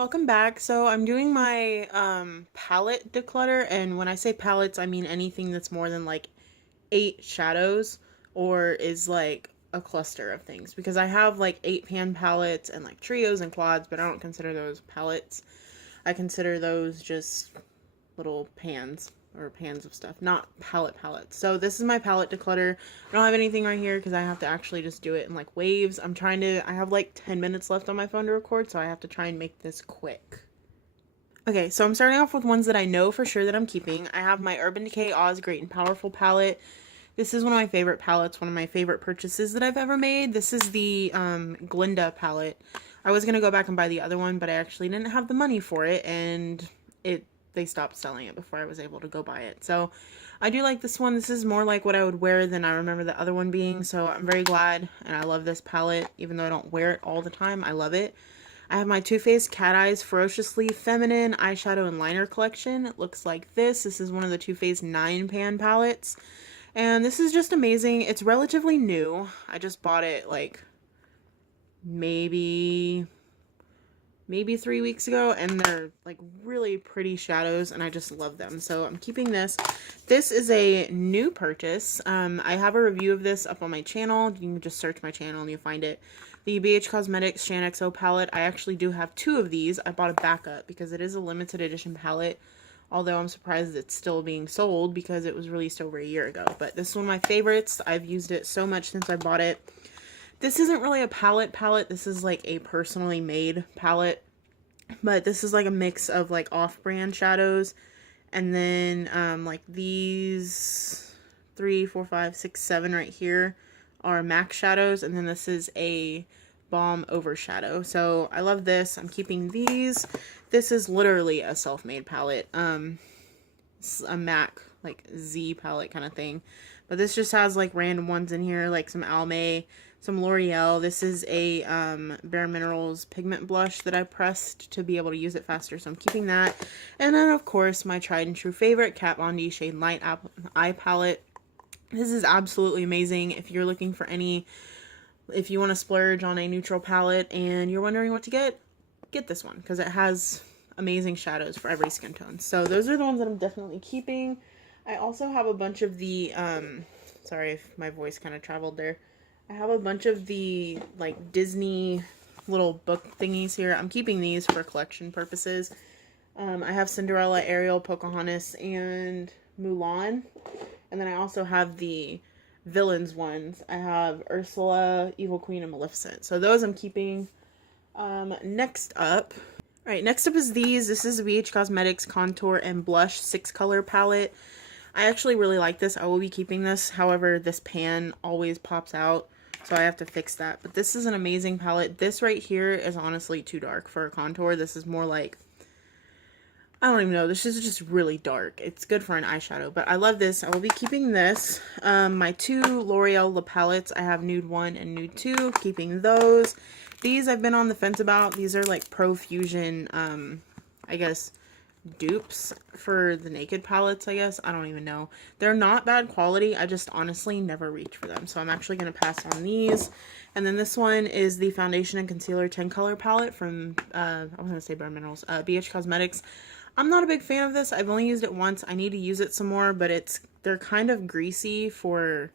welcome back. So I'm doing my palette declutter, and when I say palettes, I mean anything that's more than like 8 shadows or is like a cluster of things, because I have like 8 pan palettes and like trios and quads, but I don't consider those palettes. I consider those just little pans or pans of stuff, not palettes. So this is my palette declutter. I don't have anything right here because I have to actually just do it in like waves. I have like 10 minutes left on my phone to record, so I have to try and make this quick. Okay, so I'm starting off with ones that I know for sure that I'm keeping. I have my Urban Decay Oz Great and Powerful palette. This is one of my favorite palettes, one of my favorite purchases that I've ever made. This is the Glinda palette. I was going to go back and buy the other one, but I actually didn't have the money for it, and they stopped selling it before I was able to go buy it. So I do like this one. This is more like what I would wear than I remember the other one being, so I'm very glad, and I love this palette. Even though I don't wear it all the time, I love it. I have my Too Faced Cat Eyes Ferociously Feminine Eyeshadow and Liner Collection. It looks like this. This is one of the Too Faced 9-pan palettes. And this is just amazing. It's relatively new. I just bought it like maybe 3 weeks ago, and they're like really pretty shadows, and I just love them. So I'm keeping this. This is a new purchase. I have a review of this up on my channel. You can just search my channel and you'll find it. The BH Cosmetics Shan XO palette. I actually do have 2 of these. I bought a backup because it is a limited edition palette. Although I'm surprised it's still being sold because it was released over a year ago. But this is one of my favorites. I've used it so much since I bought it. This isn't really a palette. This is like a personally made palette. But this is like a mix of like off-brand shadows. And then like these 3, 4, 5, 6, 7 right here are MAC shadows. And then this is a Balm Overshadow. So I love this. I'm keeping these. This is literally a self-made palette. It's a MAC like Z palette kind of thing. But this just has like random ones in here, like some Almay, some L'Oreal. This is a Bare Minerals pigment blush that I pressed to be able to use it faster, so I'm keeping that. And then of course my tried and true favorite, Kat Von D Shade Light Eye Palette. This is absolutely amazing if you're looking for if you want to splurge on a neutral palette and you're wondering what to get this one, because it has amazing shadows for every skin tone. So those are the ones that I'm definitely keeping. I also have a bunch of the, sorry if my voice kind of traveled there. I have a bunch of the, like, Disney little book thingies here. I'm keeping these for collection purposes. I have Cinderella, Ariel, Pocahontas, and Mulan. And then I also have the villains ones. I have Ursula, Evil Queen, and Maleficent. So those I'm keeping. Next up is these. This is the BH Cosmetics Contour and Blush 6-color palette. I actually really like this. I will be keeping this. However, this pan always pops out, so I have to fix that. But this is an amazing palette. This right here is honestly too dark for a contour. This is more like, I don't even know. This is just really dark. It's good for an eyeshadow, but I love this. I will be keeping this. My 2 L'Oreal La palettes. I have Nude 1 and Nude 2. Keeping those. These I've been on the fence about. These are like Pro Fusion, I guess, dupes for the Naked palettes, I guess. I don't even know. They're not bad quality. I just honestly never reach for them. So I'm actually going to pass on these. And then this one is the Foundation and Concealer 10-color palette from, I was going to say Bare Minerals, BH Cosmetics. I'm not a big fan of this. I've only used it once. I need to use it some more, but they're kind of greasy for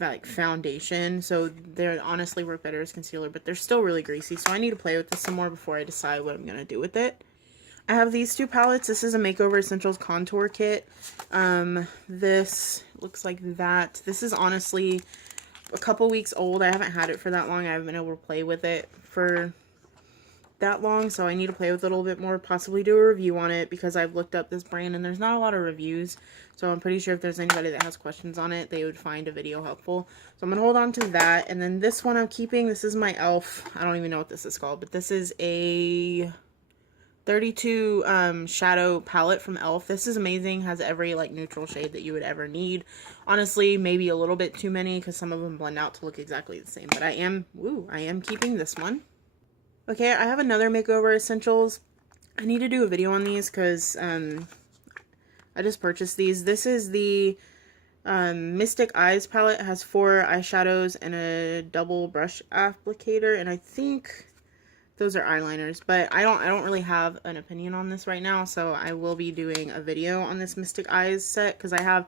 like foundation, so they honestly work better as concealer, but they're still really greasy, so I need to play with this some more before I decide what I'm going to do with it. I have these 2 palettes. This is a Makeover Essentials Contour Kit. This looks like that. This is honestly a couple weeks old. I haven't had it for that long. I haven't been able to play with it for that long, so I need to play with it a little bit more, possibly do a review on it, because I've looked up this brand and there's not a lot of reviews, so I'm pretty sure if there's anybody that has questions on it, they would find a video helpful. So I'm going to hold on to that. And then this one I'm keeping. This is my e.l.f. I don't even know what this is called, but this is a 32 shadow palette from e.l.f. This is amazing. Has every like neutral shade that you would ever need. Honestly, maybe a little bit too many because some of them blend out to look exactly the same, but I am keeping this one. Okay, I have another Makeover Essentials. I need to do a video on these because I just purchased these. This is the Mystic Eyes palette. It has 4 eyeshadows and a double brush applicator, and I think Those are eyeliners, but I don't really have an opinion on this right now, so I will be doing a video on this Mystic Eyes set because I have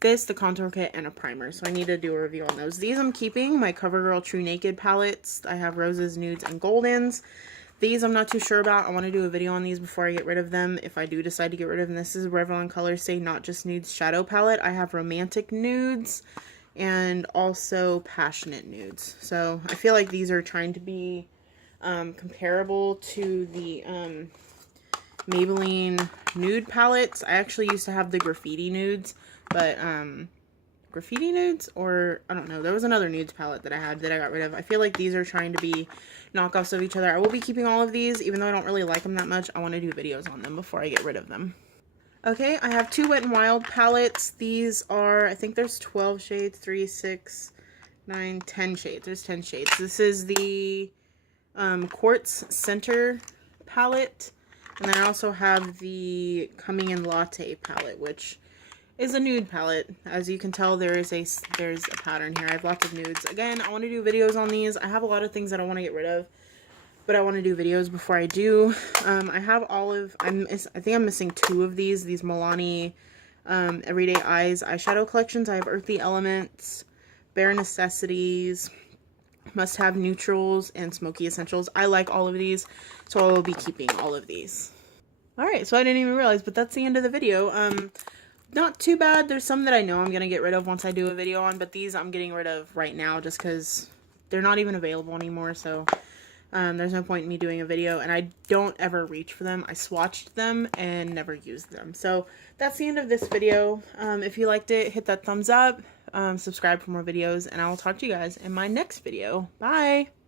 this, the contour kit, and a primer, so I need to do a review on those. These I'm keeping, my CoverGirl True Naked palettes. I have roses, nudes, and goldens. These I'm not too sure about. I want to do a video on these before I get rid of them, if I do decide to get rid of them. This is Revlon Colors Stay Not Just Nudes shadow palette. I have romantic nudes and also passionate nudes. So I feel like these are trying to be comparable to the Maybelline nude palettes. I actually used to have the graffiti nudes, but graffiti nudes, or I don't know, there was another nudes palette that I had that I got rid of. I feel like these are trying to be knockoffs of each other. I will be keeping all of these, even though I don't really like them that much. I want to do videos on them before I get rid of them. Okay, I have two Wet n Wild palettes. These are, I think there's 12 shades, 3, 6, 9, 10 shades. There's 10 shades. This is the Quartz Center palette, and then I also have the Coming in Latte palette, which is a nude palette. As you can tell, there's a pattern here. I have lots of nudes. Again, I want to do videos on these. I have a lot of things that I want to get rid of, but I want to do videos before I do. I have Olive. I think I'm missing 2 of these Milani Everyday Eyes eyeshadow collections. I have Earthy Elements, Bare Necessities, Must Have Neutrals, and Smoky Essentials. I like all of these, so I will be keeping all of these. Alright, so I didn't even realize, but that's the end of the video. Not too bad. There's some that I know I'm going to get rid of once I do a video on, but these I'm getting rid of right now just because they're not even available anymore, so there's no point in me doing a video, and I don't ever reach for them. I swatched them and never used them. So that's the end of this video. If you liked it, hit that thumbs up, subscribe for more videos, and I will talk to you guys in my next video. Bye!